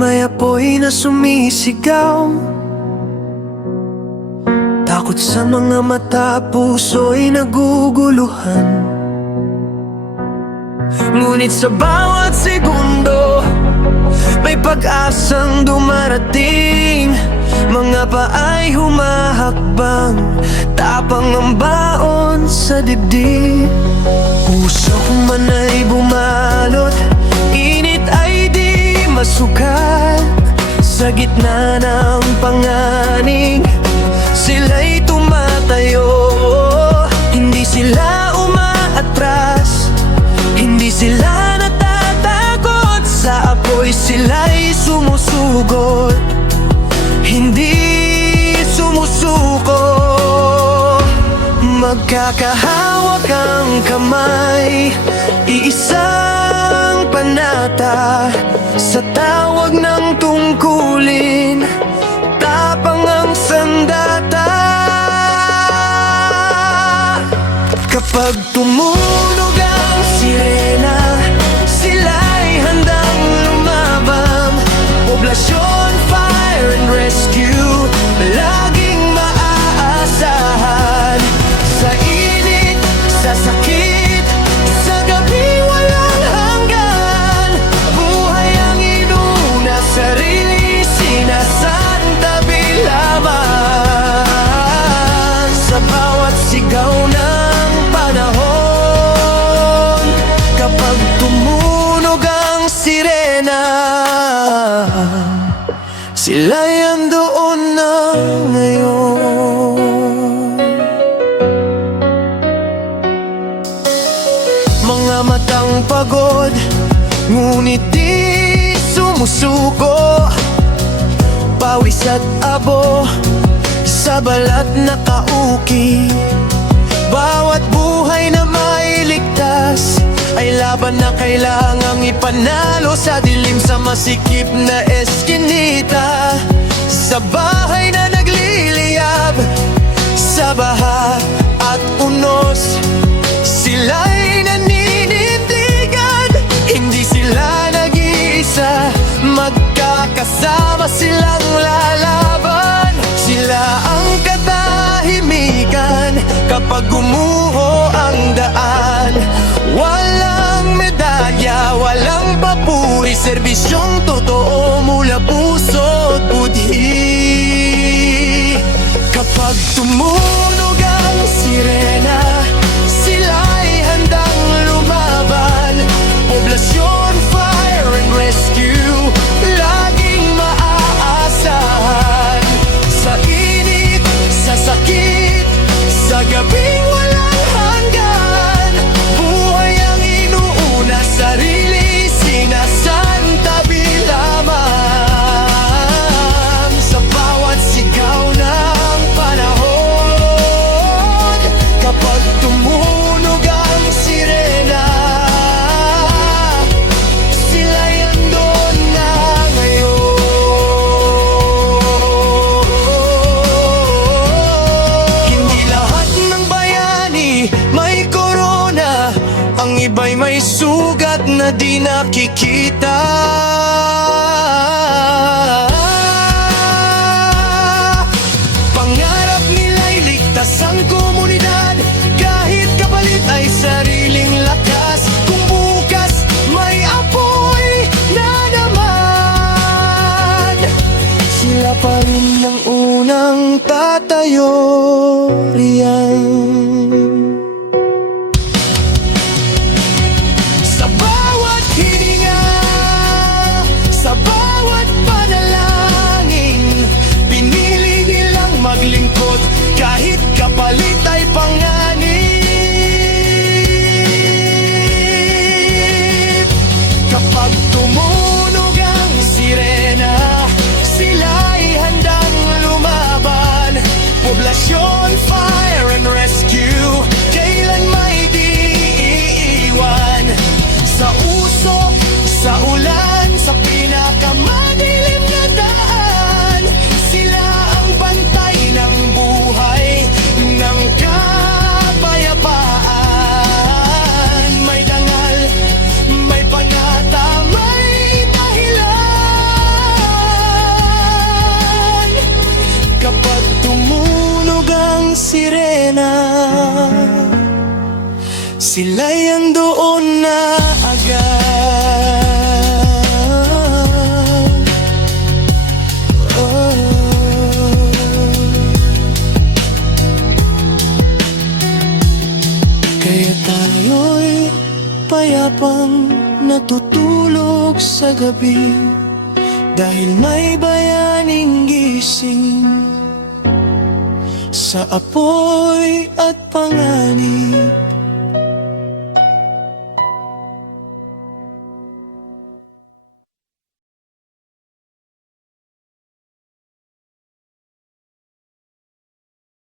may apoy na sumisigaw. Takot sa mga mata, puso'y naguguluhan. Ngunit sa bawat segundo, may pag-asang dumarating. Mga paay humahakbang, tapang ang baon sa dibdib. Puso ko man ay bumalot, init ay di masukat. Sa gitna ng panganib, sila'y tumatayo. Hindi sila umaatras, hindi sila natatakot. Sa apoy sila'y sumusugot, hindi sumusuko. Magkakahawak ang kamay, iisang panata. Sa tawag ng tungkulin, tapang ang sandata. Kapag tumunog ang sirena, sila'y handang lumabang. Poblasyon, fire and rescue, laging maaasahan. Sa init, sa sakit, sa gabi walang hanggan. Buhay ang inuna, sarili sinasantabi lamang. Sa bawat sigaw ng panahon, kapag tumunog ang sirena, sila'y andoon na ngayon. Mga matang pagod, ngunit di sumusuko. Pawis at abo, sa balat nakauki. Bawat buhay na mailigtas ay laban na kailangang ipanalo. Sa dilim, sa masikip na eskinita, sa bahay na nagliliyab, sa baha at unos, sila'y naninindigan. Hindi sila nag-iisa, magkakasama silang lalaban. Sila ang katahimikan kapag gumuho ang daan. Walang medalya, walang papuri, serbisyong totoo mula puso't budhi. Kapag tumunog ang sirena, sila'y handang lumaban. Poblasyon, fire and rescue, laging maaasahan. Sa init, sa sakit, sa gabing walang hanggan. Buhay ang inuuna, sarili sinasantabi lamang. Sa bawat sigaw ng panahon, kapag tumunog ang sirena, sila'y andon na ngayon. Hindi lahat ng bayani may korona, ang iba'y may sugat na di nakikita. Pangarap nila'y ligtas ang komunidad, kahit kapalit ay sariling lakas. Kung bukas may apoy na naman, sila pa rin ang unang tatayo riyan. Sa bawat hininga, sa bawat panalangin, pinili nilang maglingkod kahit kapalit ay panganib. Kapag tumunog ang sirena, sila'y handang lumaban. Poblasyon, fire and rescue, sila'y andoon na agad. Kaya tayo'y payapang natutulog sa gabi, dahil may bayaning gising sa apoy at panganib.